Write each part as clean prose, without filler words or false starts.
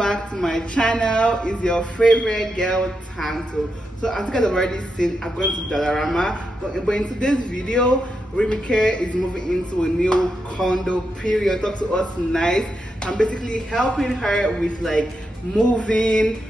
back to my channel. It's your favorite girl, Tanto. So as you guys have already seen, I've gone to Dalarama, but in today's video, Remike is moving into a new condo period. Talk to us nice. I'm basically helping her with like moving,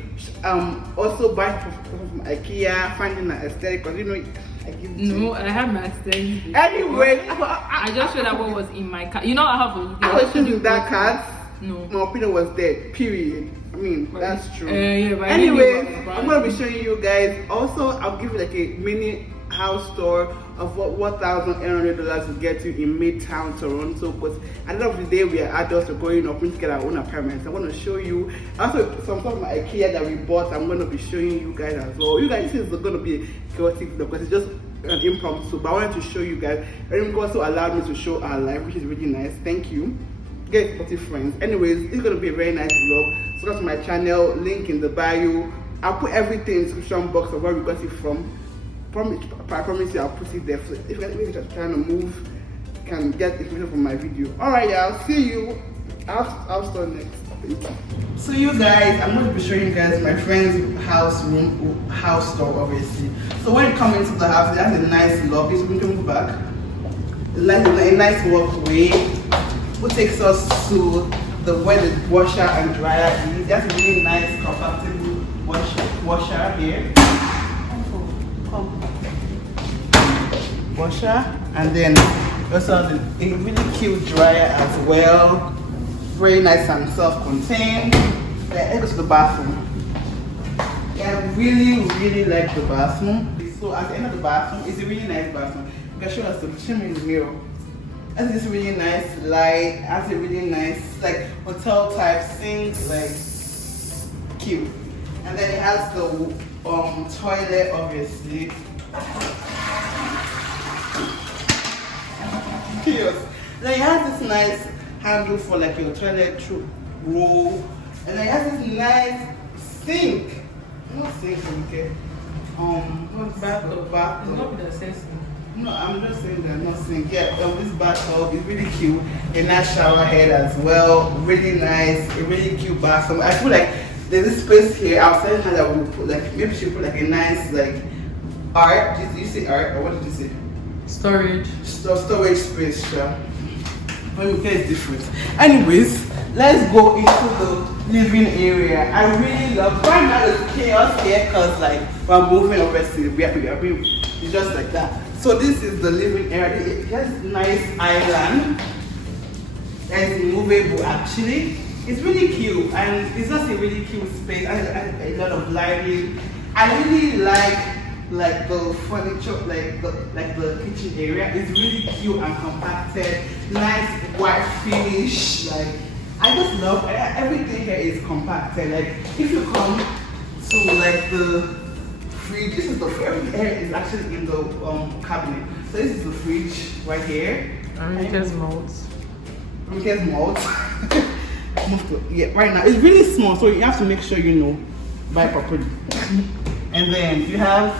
also buying from IKEA, finding an aesthetic, because you know I have my aesthetic. Anyway, I just showed that what was in my car. You know, I have a I was showing that card. No. My opinion was dead, period. I mean, that's true. Yeah, but anyway, I'm going to be showing you guys. Also, I'll give you like a mini house tour of what $1,800 will get you in Midtown Toronto. Because at the end of the day, we are adults, we're going up to get our own apartments. I want to show you also some stuff from IKEA that we bought. I'm going to be showing you guys as well. You guys, this is going to be chaotic because it's just an impromptu, but I wanted to show you guys. And also allowed me to show our life, which is really nice. Thank you. Get supportive friends. Anyways, it's gonna be a very nice vlog. Subscribe to my channel, link in the bio. I'll put everything in the description box of where we got it from. I promise you I'll put it there. So if you guys are trying to move, you can get information from my video. Alright, y'all, see you. I'll start next. So you guys, I'm going to be showing you guys my friend's house tour, obviously. So when you come into the house, it has a nice lobby. So we can move back. A nice walkway. What takes us to where the washer and dryer is. That's a really nice compatible washer here. Washer, and then also has a really cute dryer as well. Very nice and self-contained. Let's go to the bathroom. Yeah, I really like the bathroom. So at the end of the bathroom, it's a really nice bathroom. You can show us the mirror. Has this really nice light, has a really nice like hotel type sink, like cute. And then it has the toilet, obviously. Cute. Then it has this nice handle for like your toilet roll. And then it has this nice sink. Not sink, okay. What's bathtub? Not the sense. No, I'm just saying that, not saying. Yeah, this bathtub is really cute. A nice shower head as well. Really nice. A really cute bathroom. I feel like there's this space here. I was telling her that we'll put like, maybe she'll put like a nice like art. Did you say art or what did you say? Storage. Storage space, sure. But okay, it's different. Anyways, let's go into the living area. I really love right now there's chaos here because like we're moving obviously. We are being it's just like that. So this is the living area. It has a nice island. It's movable actually. It's really cute and it's just a really cute space. I have a lot of lighting. I really like the furniture, like the kitchen area. It's really cute and compacted. Nice white finish. Like I just love everything here is compacted. Like if you come to like the fridge, this is the fridge. Here is actually in the cabinet. So this is the fridge right here. Remike's malt. Remike's malt. Yeah, right now it's really small, so you have to make sure you know buy properly. And then you have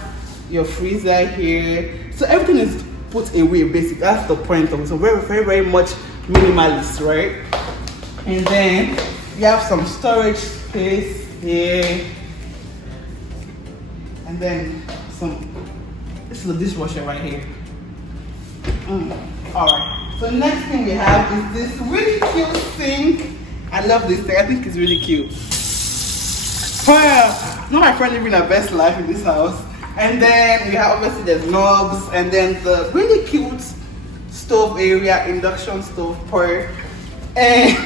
your freezer here. So everything is put away basically. That's the point of it. So very much minimalist, right? And then you have some storage space here. And then this is the dishwasher right here. Alright. So next thing we have is this really cute sink. I love this thing. I think it's really cute. Not my friend living her best life in this house. And then we have obviously there's knobs and then the really cute stove area, induction stove part. And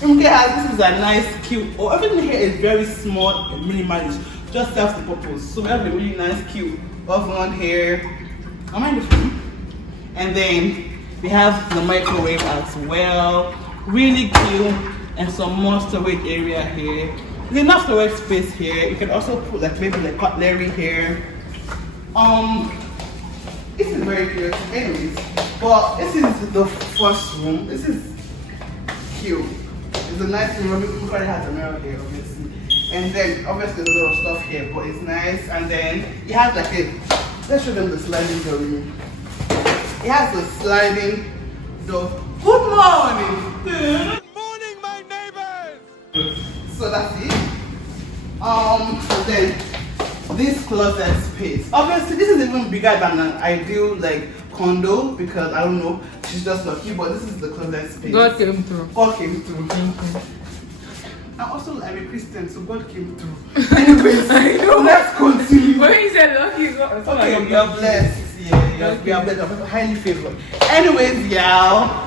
this is a nice cute. Everything here is very small and minimalist. Just serves the purpose. So we have a really nice cute oven here. Am I in the phone? And then we have the microwave as well. Really cute. And some more storage area here. There's enough storage space here. You can also put like maybe like cutlery here. This is very cute. Anyways, but this is the first room. This is cute. It's a nice room. It already has a mirror here, obviously. And then obviously there's a lot of stuff here, but it's nice. And then it has like let's show them the sliding door room. It has a sliding door. Good morning. Good morning, my neighbors. So that's Then this closet space. Obviously, this is even bigger than an ideal like condo because I don't know, she's just lucky. But this is the closet space. God came through. God came through. And also, I'm a Christian, so God came through. Anyways, let's continue. When he said lucky, God. Okay, you're blessed. Yeah, we are blessed. You're highly favored. Anyways, y'all.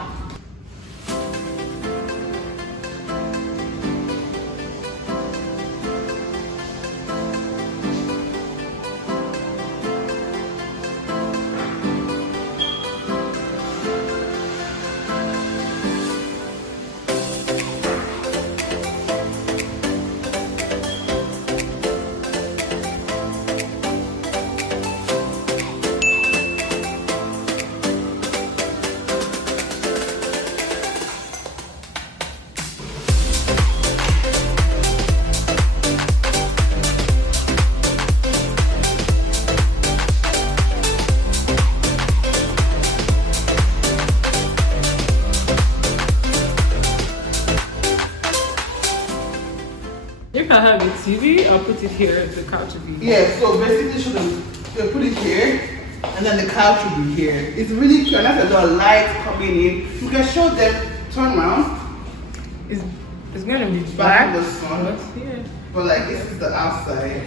If I have a TV, I'll put it here. The couch will be. Yeah, so basically, should put it here, and then the couch will be here. It's really cute. And that's a light coming in. You can show them. Turn around. It's gonna be Back black. in the sun. What's here? But like this is the outside.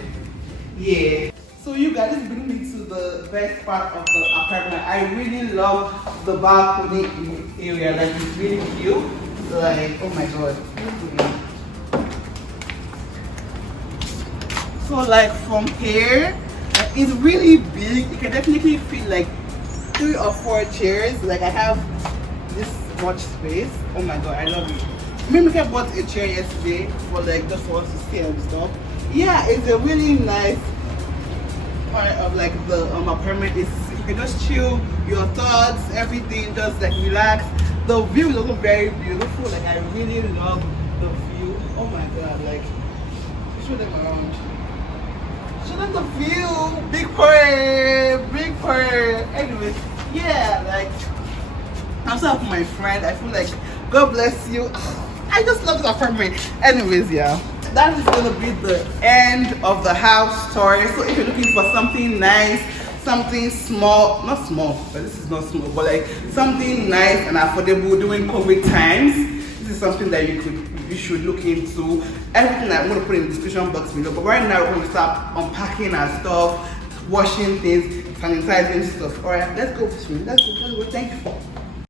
Yeah. So you guys, this brings me to the best part of the apartment. I really love the balcony area. Like it's really cute. Like, oh my god. So like from here, it's really big. You can definitely feel like 3 or 4 chairs. Like I have this much space. Oh my god, I love it. Maybe I bought a chair yesterday for like just for us to sit and stuff. Yeah, it's a really nice part of like the apartment. Is you can just chill your thoughts, everything, just like relax. The view is also very beautiful. Like I really love the view. Oh my god, like show them around. Show them the view. Big party, big party. Anyways, yeah, like I'm so happy, my friend. I feel like God bless you. I just love the apartment. Anyways, yeah, that is gonna be the end of the house tour. So if you're looking for something nice, something small, not small, but this is not small, but like something nice and affordable during COVID times, this is something that you should look into. Everything I'm gonna put in the description box below. But right now we're gonna start unpacking our stuff, washing things, sanitizing stuff. Alright, let's go. Let's go. Thank you.